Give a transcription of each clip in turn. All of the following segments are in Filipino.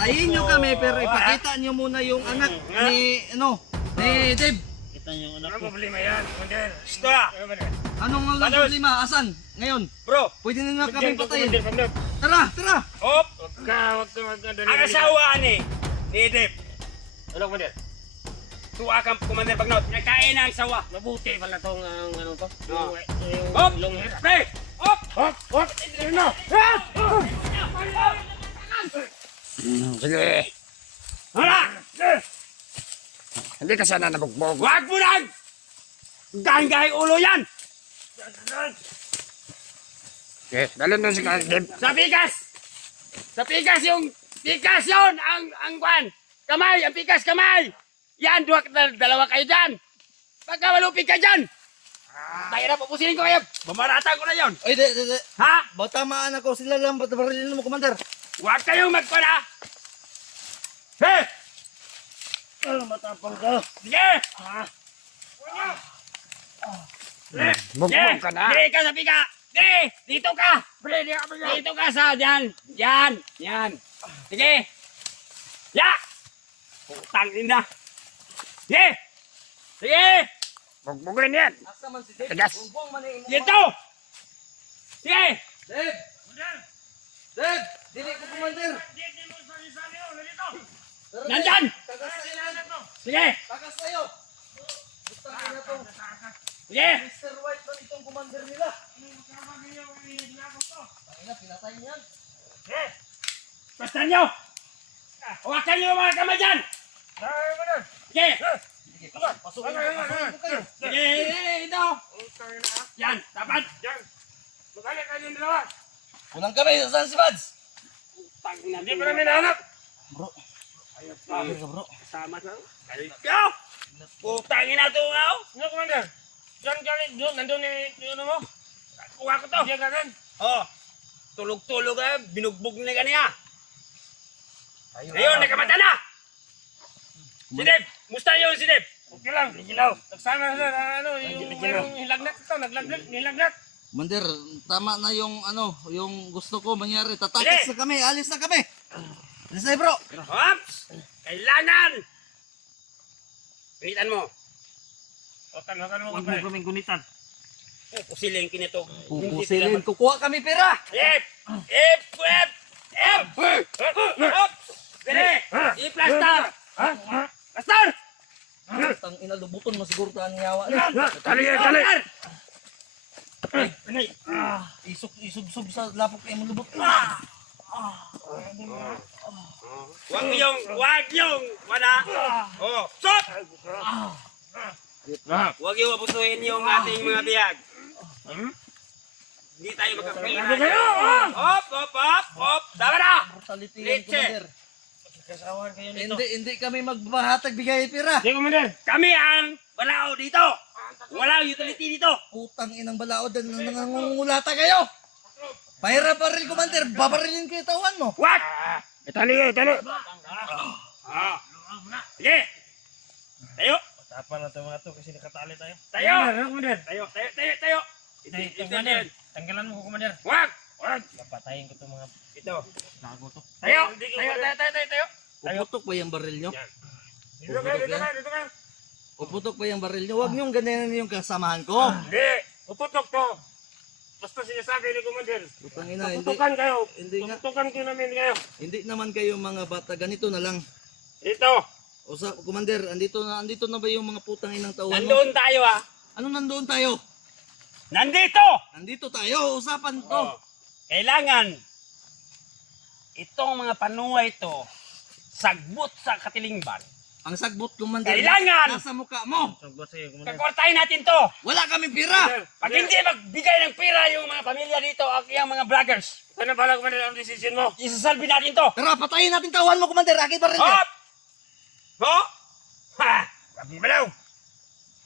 Patayin nyo kami pero ipakita nyo muna yung anak ni Dave. Kita niyo yung anak Ano ko. problema yan, Commander? Gusto na. Anong walang problema? Asan? Ngayon? Bro, Pwede na kami patayin. Commander. Tara, tara! hop. Huwag ka magdali. Ang asawa ni Dave. Ano, Commander? Tuwa kang Commander Bagnot. Nagkain ang sawa. Mabuti pala tong ano to. Oo. Yung Hop! long hair. Pre! Hop! Hop! Hop! Ano? Sige. Hala! Hindi ka sana nabugbog. Huwag mo lang! Gahing-gahing ulo yan! Okay, dalhin doon si Dave. Sa pikas! Sa pikas yung... Pikas yun! Ang kwan! Kamay! Ang pikas kamay! Yan! Dalawa kayo dyan! Pagka malupig ka dyan! Tayo na, pupusilin ko kayo! Bamaratan ko na yun! Ay, de. Ha? Batamaan ako. Sila lang barilin mo, Commander. Huwag kayong magpala! Hey! Ano matapang ka? Sige! Bugbog ka na. Dire ka sa pika! Dire! Dito ka! Dito ka sa dyan! Yan! Yan! Sige! Ya! Putang ina! Sige! Sige! Bugbogin yan. Asa man si Dave? Tigas. Bumbong man yung Dito! Sige! Dave! Dave! Dili ko, Commander. Nandyan! Tagas tayo. Sige! Tagas tayo. Butang ina to. Sige! Mr. White man itong Commander nila. Tangina, pinatay niyan. Basta nyo! Huwakan nyo yung mga kamay dyan! Sige! Pasukin ko kayo. Sige! Ito! Yan! Dapat! Magaling kayo yung dalawa. Kulang kami. Saan si Bads? Hindi pa namin nahanap. Bro. Bro. Sama na. Ikaw! Putang ina ito nga oh! Ano, Commander? Diyan galing doon. Nandun yung ano mo. Kuha ko to! Diyan galing. Oh! Tulog-tulog ka, binugbog na kaniya. Ayun, nakamata na! Si Dave! Musta yun si Dave? Okay lang. Gilaw. Nagsama sila na ano. Yung mayroong hilagnat ito. Nilagnat. Commander, tama na yung yung gusto ko mangyari. Tatakas na kami. Alis na kami. Alis na, bro. Hops! Kailangan! Pilitan mo. Tagan mo, Huwag mo kaming gunitan. Pusilin kinito. Pupusilin. Kukuha kami pera. Ip! Ip! Ip! Ip! Hops! Dire! I-plaster! Plaster! Tang inalubuton mo siguro taan yawa. Tali yan, tali. Isub-sub sa lapok kayo mo lubot. Wag yung, wala. Oh, stop! Huwag yung abusuhin yung ating mga biyag. Hindi tayo magkakailan. Hop, hop, hop, hop. Tama na! Brutality yan, Leche. Commander. Kasawan kayo nito. Hindi kami magbahatag bigay pera. Sige, Commander. Kami ang balao dito. Walang utility dito. Putang inang balaod na nangungulata kayo. Pahira pa rin, Commander. Babarilin kayo tawan mo. What? Tali yan, tali. Sige. Tayo. Tapan na ito mga to kasi nakatali tayo. Tayo. Ano, Commander? Tayo, tayo, tayo, tayo. Ito, Commander. Tanggalan mo ko, Commander. Wag. Wag. Papatayin ko itong mga Ito. gago to. Tayo. Tayo, tayo, tayo, tayo, tayo. Uputok ba yung baril nyo? Dito kayo, dito kayo, dito kayo. Uputok ba yung baril nyo? Huwag nyo ganyan yung kasamahan ko. Hindi. Uputok to. Basta sinasabi ni Commander. Putang ina, hindi. Tutukan kayo. Hindi nga. Tutukan ko namin kayo. Hindi naman kayo mga bata. Ganito na lang. Dito. O sa, Commander, andito na ba yung mga putang inang tauhan mo? Nandoon tayo ah. Ano nandoon tayo? Nandito. Nandito tayo. Usapan to. Oh. Kailangan itong mga panuway to sagbot sa katilingban. Ang sagbot, Commander. Kailangan! Nasa mukha mo. Sagot sa'yo, Commander. Kakwartahin natin to. Wala kami pira. Pag hindi magbigay ng pera yung mga pamilya dito at yung mga vloggers, Ikaw na pala, Commander, ang decision mo. isasalbi natin to. Tara, patayin natin tauhan mo, Commander. Akit baril niya. Hop! Ho! Ha! Sabi mo daw.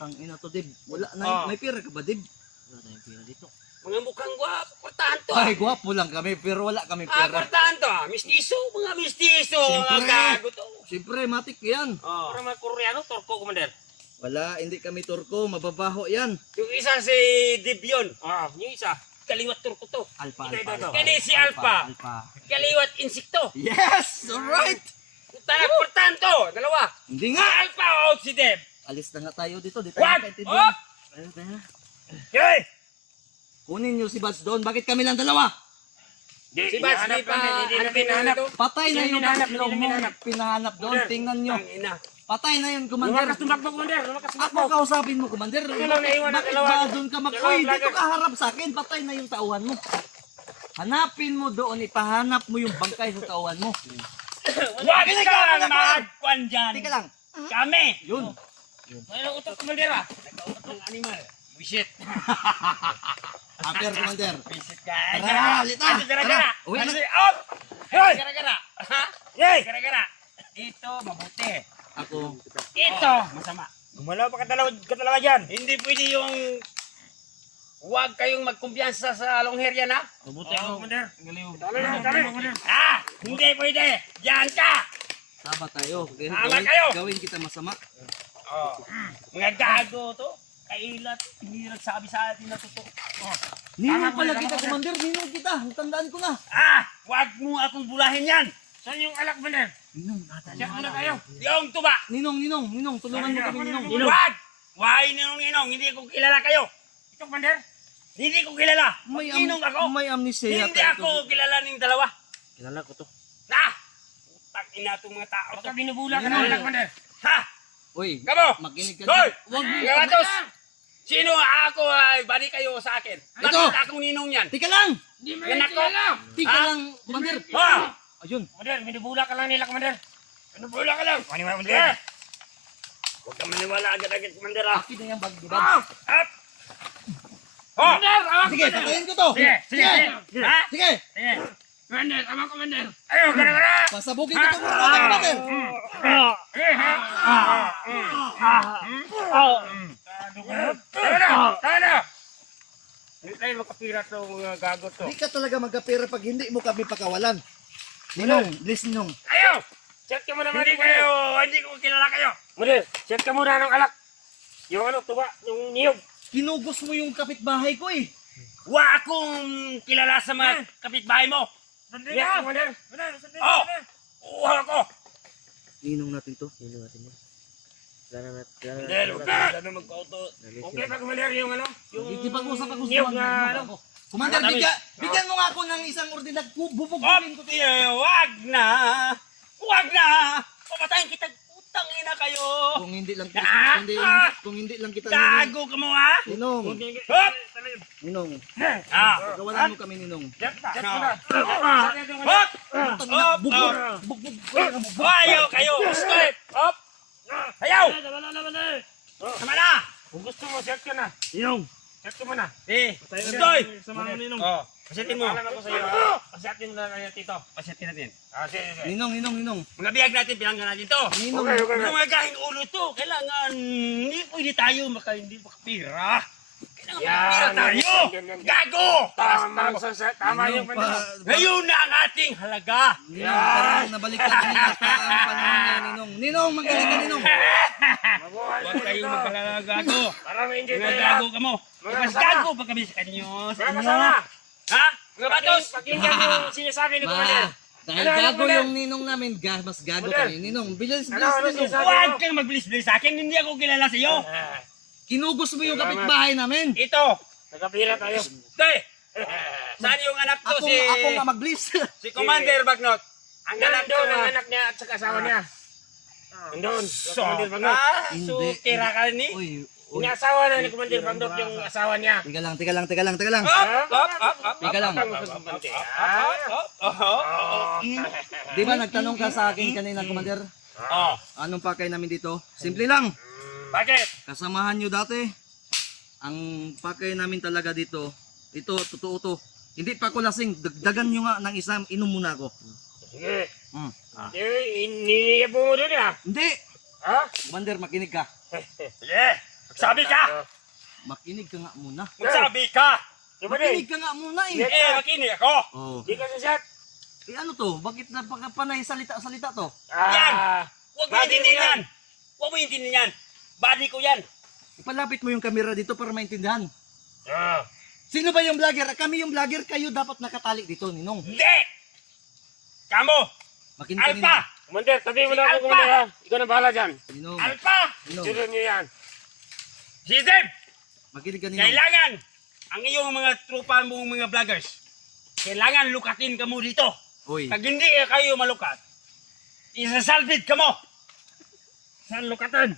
Ang ina to, Dib. Wala na. Oh. May pira ka ba, Dib? Wala tayong pira dito. Mga mukhang guwapo. Kwartahan to. Ay, gwapo lang kami, pero wala kami pira. Kwartahan to. Mistiso. Mga mistiso. Mga Siyempre. gago to. Siyempre, matik yan. Oh. Para mga Koreano, Turko, Commander. Wala, hindi kami turko. Mababaho yan. Yung isa si Dibyon. Yung isa. Kaliwat turko to. Alpha, Ito, ito, ito. Kani si Alpha. Alpha. Kaliwat insikto. Yes! Alright! dalawa. Hindi nga. Alpha o si Deb. Alis na nga tayo dito. Di Wag! tayo kaintindihan. Op! Ayun, tayo. Hey! Kunin nyo si Buds doon. Bakit kami lang dalawa? Si Bas, di pa. Ano pinahanap? Patay na yung Hinahanap, tatlo mo. hinahanap. Pinahanap doon. Tingnan nyo. Ang ina. Patay na yun, Commander. Lumakas tumakbo, Commander. Lumakas Ako tumakbo. kausapin mo, Commander. lang naiwan ang Bakit dalawa. ba doon ka Dalawa, Uy, vlogger. dito ka harap sa akin. Patay na yung tauhan mo. Hanapin mo doon. Ipahanap mo yung bangkay sa tauhan mo. Wag ka magkwan dyan. Tika lang. Kami. Yun. Mayroong utot, Commander ah. Nagkautot ng animal. Wisit. Aper, Commander. Wisit ka. Tara, halita. Gara-gara. Tara. Uwi na. Op! Hey! Gara-gara. Ha? Hey! Gara-gara. Ito, mabuti. Ako. Ito, masama. Gumalaw pa katalawa dyan. Hindi pwede yung huwag kayong magkumpiyansa sa longherya na. Mabuti ako, Commander. Tali lang, tali. Ah, hindi pwede. Diyan ka. Tama tayo. Tama kayo. Gawin kita masama. Oh. Mga gago to. Kailat. Hindi nagsabi sa atin na totoo. Oh. Ninong pala kita, Commander. Ninong kita. Tandaan ko na. Ah, huwag mo akong bulahin yan. Saan yung alak, Commander? Ninong. Check muna tayo. Yung tuba. Ninong. Tulungan mo kami, Ninong. Huwag. Why ninong? Hindi ko kilala kayo. Ito, Commander. Hindi ko kilala. May, Ninong ako. may amnesia Hindi ako kilala ng dalawa. Kilala ko to. Na! Utang ina itong mga tao Baka to. binubula ka na alak, Commander. Ha? Uy, Kamo! makinig ka. Hoy! Wag mo. Gawatos! Sino ako ay bali kayo sa akin? Ito! Bakit akong ninong yan? Tika lang. Hindi mo Yan yan ako. kilala. Tika Ha? lang, Commander. Ha? Ayun. Commander, binubula ka lang nila, Commander. Binubula ka lang. Maniwala mo Eh! dyan. Huwag ka maniwala agad-agad, Commander ah. Akin na yung bag, di Ah! ba? Up! Oh! Commander, awak Sige, Commander. patayin ko to. Sige, sige, sige. Ha? Sige. Sige. Commander, awak Commander. Ayaw, gara-gara! Pasabukin ko to, Commander. Eh, ha? Tara na! Tara na! Hindi tayo makapira sa mga gago to. Hindi ka talaga magkapera pag hindi mo kami pakawalan. Ninong, please, Ninong. Ayaw! Check ka muna, Hindi Commander. kayo, hindi ko kilala kayo. Commander, check ka muna ng alak. Yung ano, tuba, yung niyog. Kinugos mo yung kapitbahay ko eh. Wa akong kilala sa mga kapitbahay mo. Sandali ka, Commander. Commander, sandali ka, Oh! Commander. Uha ko! Ninong natin to. Hindi, huwag ka na magkauto. Okay pa, Commander, yung ano? Yung Ikipag-usap ako sa niyog Commander. na ano? Ako. Commander, bigyan mo nga ako ng isang ordinag. Oh, Bubugin ko to. wag na! Wag na! Papatayin kita, putang ina kayo! Kung hindi lang Ah! kung hindi lang kita Ninong. Gago ka mo ha! Ninong, Hop! Ninong. Ah! Gawalan mo kami, Ninong. Check muna. Hop! Hop! Bugbog. Ayaw kayo! Stop! Hop! Ayaw! Tama na! Kung gusto mo, check ka na. Ninong. Check ka muna. Eh! Stoy! Sama mo ninong. Oh, pasitin mo. Alam ako sa'yo. Pasiatin mo na kaya, Tito. Pasitin natin. Ah, sige, sige. Ninong. Mga biyag natin, pinanggan natin to. Ninong. Mga gahing ulo to, kailangan hindi pwede tayo hindi makapira. Kailangan makapira tayo! Gago! Tama yung Ngayon na ang ating halaga! Ninong, parang nabaliktad na yata ang panahon niya, Ninong. Ninong, magaling ka, Ninong. Huwag kayong magkalala gago! Para ma-enjoy Mga tayo. gago ka mo! Mga Mas kasama. gago pa kami sa kanyo! Sa Mga inyo! kasama. Ha? Mga batos! Pakinggan mo yung sinasabi ni Commander. Dahil Ano, gago Commander? yung Ninong namin, mas gago Commander. kami. Ninong, bilis, Ano, ano Ninong. sinasabi? Huwag kang magbilis-bilis sa akin, hindi ako kilala sa iyo! Kinugos mo yung kapitbahay namin. Ito! Nagkapira tayo. Tay! Saan yung anak to Ako nga mag-bliss. si Commander Bagnot? Ang anak doon, ang anak niya at saka asawa niya. Andun. So, Commander Bagnot. Hindi. so tira ka ni? Uy, Yung asawa na ni Commander Bagnot, yung asawa niya. Teka lang. Up! Teka lang. Di ba nagtanong ka sa akin kanina, Commander? Oh, Anong pakay namin dito? Simple lang. bakit? Kasamahan nyo dati. Ang pakay namin talaga dito, ito, totoo to. Hindi pa ako lasing, dagdagan nyo nga ng isang, inom muna ako. Sige. Hmm. Niniyab mo doon ah. Hindi! Ha? Commander, makinig ka. Sige! Magsabi ka! Makinig ka nga muna. Magsabi ka! Makinig ka nga muna eh. Makinig ako! Oh. Di ka sasat. Eh ano to? Bakit napakapanay salita to? Ah. Huwag mo intindihan! Huwag mo intindihan! Body ko yan! Ipalapit mo yung camera dito para maintindihan. Ah. Sino ba yung vlogger? Kami yung vlogger, kayo dapat nakatali dito, Ninong. Hindi! Kamo! Makinig ka, Alpha! Ninong. Commander, tabi mo Si na ako, Alpha. Commander, ha? Ikaw na bahala dyan. Inom. Alpha! Inom. Sino niyo yan? Si Zeb! Makinig ka ninom. Kailangan ang iyong mga tropa mong mga vloggers, kailangan lukatin ka mo dito. Uy. Pag hindi kayo malukat, isasalbid ka mo. Saan lukatan?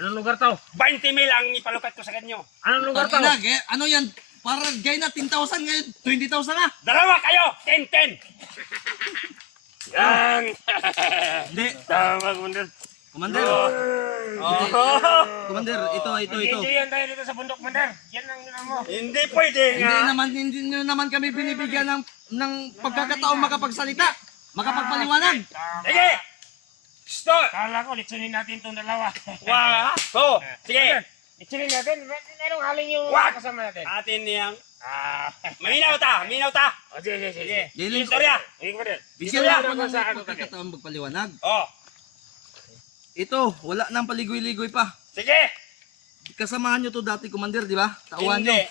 Anong lugar to? 20 mil ang ipalukat ko sa kanyo. Anong lugar to? Tangina, ano yan? Para gay na 10,000 ngayon, 20,000 na. Dalawa kayo, 10-10. Yan! Hindi. Tama, Commander. Commander. Oh. Commander, ito. Mag-enjoyan tayo dito sa bundok, Commander. Yan ang ginawa mo. Hindi pwede Hindi nyo naman kami binibigyan ng pagkakataong makapagsalita, makapagpaliwanag. Sige! Stop! Kala ko, litsunin natin itong dalawa. Wah! So, sige. Litsunin natin. Merong haling yung Wag! kasama natin. Atin niyang. Ah. Minaw ta. O, sige. Giling, Istorya. Sige, Commander. bigyan Istorya. mo ako ng Sa ano, pagkakataong magpaliwanag. Oh, Ito, wala nang paligoy-ligoy pa. sige. Kasamahan nyo to dati, Commander, di ba? Tauhan nyo. Hindi.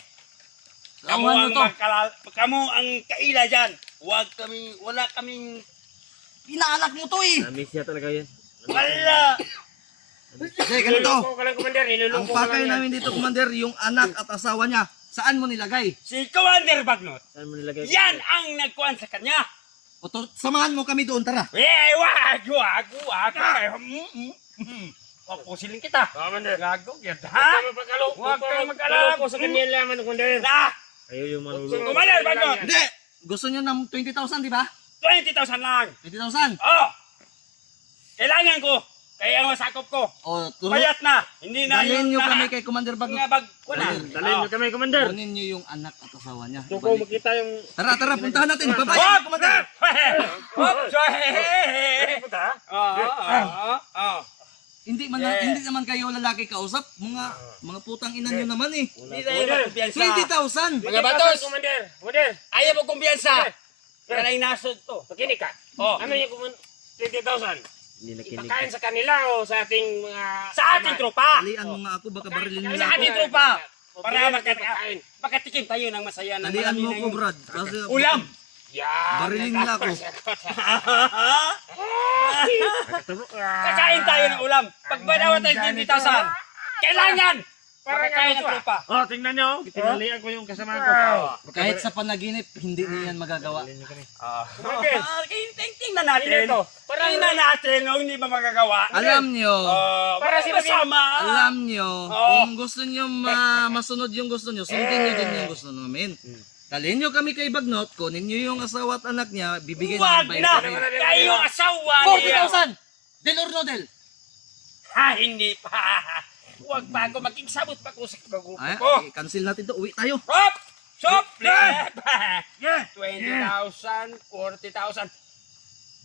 Kamu Tauhan nyo ang to. kamu ang kaila dyan. Wala kaming, Inaanak mo to eh. Namiss niya talaga yun. wala. Hindi, ganito. Niluloko ka lang, Commander. Ang Niluloko ka pakay lang yan. namin dito, Commander, yung anak at asawa niya. Saan mo nilagay? Si Commander Bagnot. Saan mo nilagay? Yan ang nagkuhan sa kanya. Samahan mo kami doon, tara. Wag. Papusilin kita. Commander. Gago yan. Ha? Ha? Huwag kang mag-alala. mag-alala ko sa kanya laman, Commander. Na, Ayaw yung manulog. Commander Bagnot. Hindi! Gusto nyo ng 20,000, di ba? 20,000 lang. 20,000. Oh. Kailangan ko. Kaya ang masakop ko. O, Payat na. Hindi na dalhin nyo yung kami kay Commander Bagnot. mga bag. Wala. Dalhin mo kami, Commander. Kunin nyo yung anak at asawa niya. Gusto ko Ibalik. makita yung... Tara, puntahan natin. Babae, Wag! Commander. Hop! Punta, ha? Oh. Hindi naman kayo lalaki kausap. Mga putang ina nyo naman eh. Hindi tayo magkumpiyansa. 20,000. Mga batos. Commander. Commander. Ayaw mo kumpiyansa. Kaya nasod to. Makinig ka. Oh. Ano yung 20,000? Hindi nakinig. Ipakain sa kanila o sa ating mga... Sa ating tropa. Talian mo nga ako, baka barilin nyo Sa na ako. ating tropa. Para Makatikim tayo ng masaya. ng Talian marami mo na ko, yung- Brad. Kasi Ulam. Yan. barilin nila ako. Kakain tayo ng ulam. Pag banawan tayo ng 20,000. Kailangan. Makakain ng tropa. Oh, tingnan nyo. Tinalian ko yung kasama ko. Kahit sa panaginip, hindi niyan magagawa. Commander. Tingnan natin. Tingnan natin kung hindi ba magagawa. Alam nyo, Para sila sama. alam nyo, Oo. kung gusto nyo masunod yung gusto nyo, sundin nyo din yung gusto namin. Dalhin nyo kami kay Bagnot, kunin nyo yung asawa at anak niya, bibigyan Huwag ng na. 20,000. Kayo asawa niya. 40,000! Del or no del? Ha, hindi pa. Huwag pa ako makiksabot pa ko sa kagupo Ay, ko. cancel natin to, uwi tayo. Hop! Shop! Yeah. 20,000, 40,000.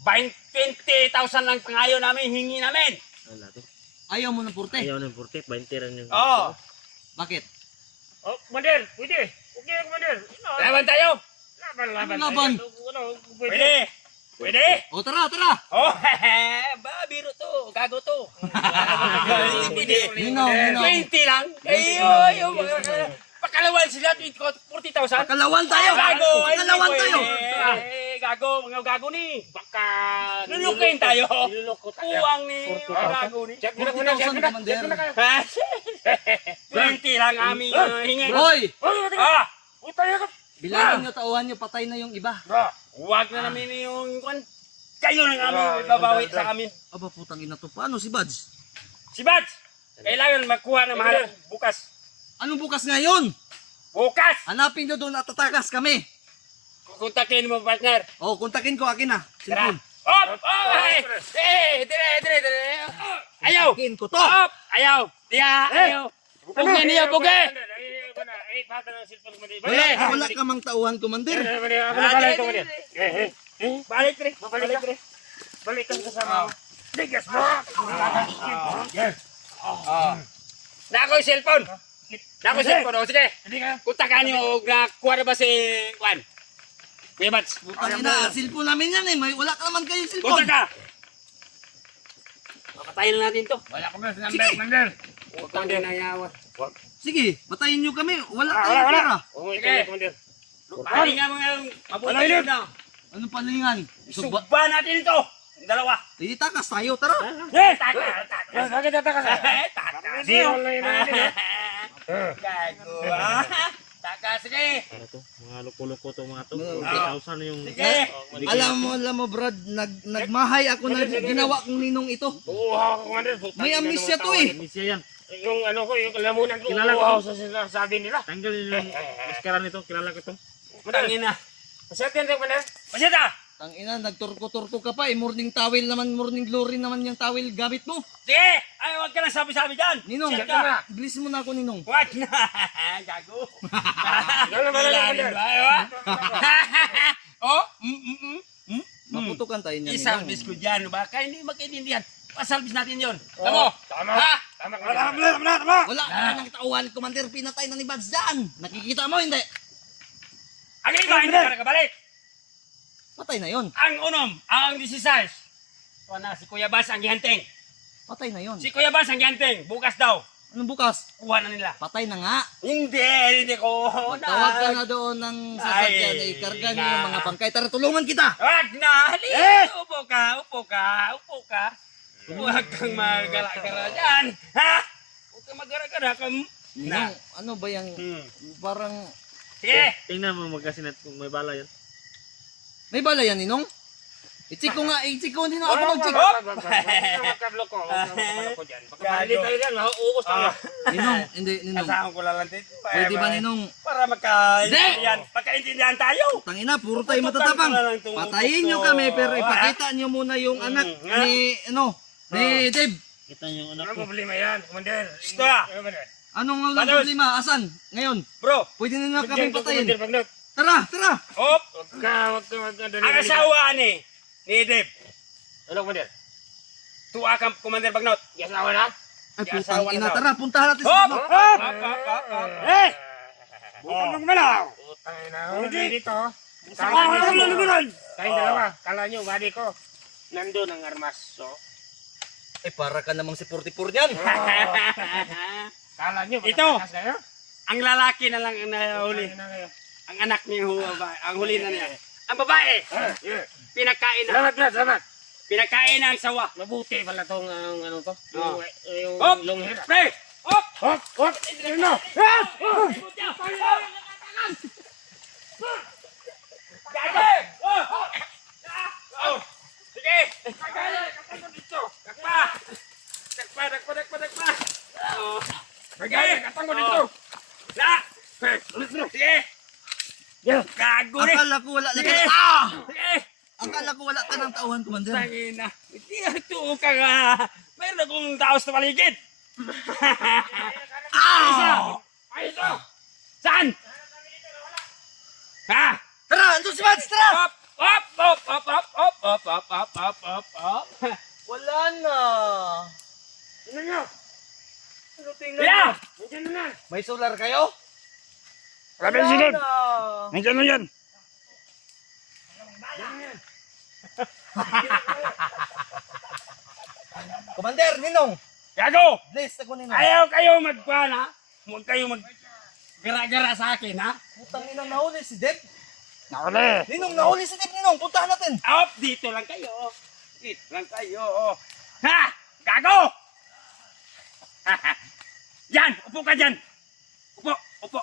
20,000 lang pangayo namin, hingi namin. Wala to. Ayaw mo ng 40. Ayaw ng 40. 20 rin yung... Oo. Bakit? Oh, Commander. Pwede. Okay, Commander. Laban tayo. Laban. Laban. Ano, Pwede. Pwede. O tara, tara! Oh, biro to. Gago to. Hindi pwede. Minaw. 20 lang. Kayo. Pakalawan sila, 40,000. Pakalawan tayo! Gago. Pakalawan tayo! Gago. Mga gago ni. Baka... Lulukin tayo. Niluloko tayo. Puwang ni. Mga gago ni. Check mo na, Commander. 40,000, Commander. 20 lang aming hingi. Hoy! Ah! Bilangin nyo, tauhan nyo, patay na yung iba. Huwag na namin yung kwan. Kayo lang aming babawi sa amin. Aba, putang ina to. Paano si Buds? Si Bats, kailangan makuha ng mahal bukas. Anong bukas ngayon? Bukas! Hanapin nyo doon at tatakas kami. Kukontakin mo, partner. O, kontakin ko, akin na. Tara. Cellphone. Op! Dire. Ayaw! Akin ko to. Op! Ayaw! Ayaw! Pugi niya, pugi! Ay, bata ng cellphone mo. Wala ka mang tauhan, Commander. Balik, Tre. Balik kang kasama. Bigas mo! Nako yung cellphone. O, sige. Hindi ka. Kontakan niyo, nakuha na ba si Juan? Kuya Bats. Putang ina, cellphone namin yan eh. Wala ka naman kayong Kontak cellphone. ka! Papatayin na natin to. Wala ko na sa Sige. Commander. Huwag kang dinayawa. Sige, patayin nyo kami. Wala kayong pera. Sige, Commander. Pahinga mo yung mabuti na. Anong palingan? Suba natin ito. Dalawa. Hindi takas tayo, tara. Eh! Takas. Bakit tatakas? Takas. Di online na yan. Gago, ha? Takas, sige. Ano to? Mga luko-luko to mga to. Ah. 8,000 yung... Sige. Alam mo, Brad, nagmahay ako na ginawa kong ninong ito. Uuhaw ako, Commander. May amnesia to eh. Misya yan. Yung ano ko, yung lamunan ko, Kilala ko uuhaw to. sa sinasabi nila. Tanggal yung maskara nito. Kilala ko to. Tangina. Masaya yan, Commander. Pasita. Tangina, nagturko-turko ka pa eh. Morning towel naman, morning glory naman yung towel gamit mo. Sige. Ay, huwag ka lang sabi-sabi dyan. Ninong, Sige ka. bilis mo na ako, Ninong. Huwag na. Gago. Gano'n ba na, Ilalim Commander? ba, ha? Oh? Maputukan tayo niyan, Isalbis Ninong. ko dyan. Baka hindi magkaintindihan. Pasalbis natin yun. Tamo. Tama. Ha? Tama, Tama, Commander. tama. Wala ka nang tauhan, Commander. Pinatay na ni Bads dyan. Nakikita mo, hindi? Ang iba, hindi ka nakabalik. Patay na yon. Ang unom, ang 16. Ito na, si Kuya Bas ang gihanting. Patay na yon. Si Kuya Bas ang gihanting. Bukas daw. Anong bukas? Kuha na nila. Patay na nga. Hindi ko. Tawag ka na doon ng sasakyan. Ay, Ikarga niyo na. yung mga bangkay. Tara, tulungan kita. Wag na. Halika. Upo ka. Huwag kang magara-gara dyan. Ha? Huwag kang magara-gara. Ninong, ano ba yung parang... Sige. Tingnan mo magkasinat kung may bala yan. May bala yan, Ninong? I-check ko nga, i-check ko. Hindi na ako mag-check. Magkablo ko. Magkablo ko dyan. Pagkabali tayo dyan, uubos tayo. Ninong, hindi, Ninong. Kasama ko lang dito. Pwede ba, Ninong? Para magkaintindihan. Pagkaintindihan tayo. Tangina, puro tayo matatapang. Patayin nyo kami, pero ipakita nyo muna yung anak ni, ni Dave. Kita yung anak Walang ko. problema yan, Commander. Gusto ah. Commander. Anong walang Panos? problema? Asan? Ngayon? Bro. Pwede na kami patayin. Commander, Bagnot. Tara, tara. Hop. Huwag ka Ang asawa ni Dave. Ano, Commander? Tuwa kang Commander Bagnot. Yung asawa na? Ay, Yung putang asawa na ina. daw. Tara, puntahan natin Hop! sa Hop! Hop! Hop! Hop! Eh! Bukang magmalaw! Putang ina. Hindi. Dito. Saka ka lang lumunan! Kayong dalawa. Kala nyo, body ko. Nandun ang armas. So, Ay, para ka namang si 44 niyan. kala nyo, Ito. matatakas kayo? Ang lalaki na lang ang nahuli. Putang ina kayo. Ang anak niya ang huli na niya. Ang babae, Yeah. pinakain na. Salamat na, salamat. Pinakain na ang sawa. Mabuti pala tong ano to. Oh. Yung Hop! long hair. Pre! Hop! Hop! Hop! Ano? Gage! Oh! Sige! Dakpa! Dakpa! Oh! Sige! Katang mo dito! Na! Sige! Gago rin! Akala ko wala na Sige! Ah! Sige! Akala ko wala ka ng tauhan, Commander. Tangina! Hindi ito ka nga! Mayroon akong tao sa paligid! Ah! Ay, ito! Saan? Ha? Tara, andun si Mads, tara! Hop! Hop! Hop! Hop! Hop! Hop! Hop! Hop! Hop! Hop! Hop! Hop! Wala na. Ano nyo? Ano tingnan Kaya! mo? Nandiyan na na! May solar kayo? Grabe ang sunod! na. Nandiyan na yan! Commander, Ninong. Gago! Bless ako, Ninong. Ayaw kayo magkuhan ha? Huwag kayo mag-gara-gara sa akin ha? Putang ina, nahuli si Deb. Nakuli! Ninong, nahuli si Deb, Ninong. Puntahan natin. Up! Dito lang kayo! Dito lang kayo! Ha! Gago! Yan! Upo ka dyan! Upo! Upo!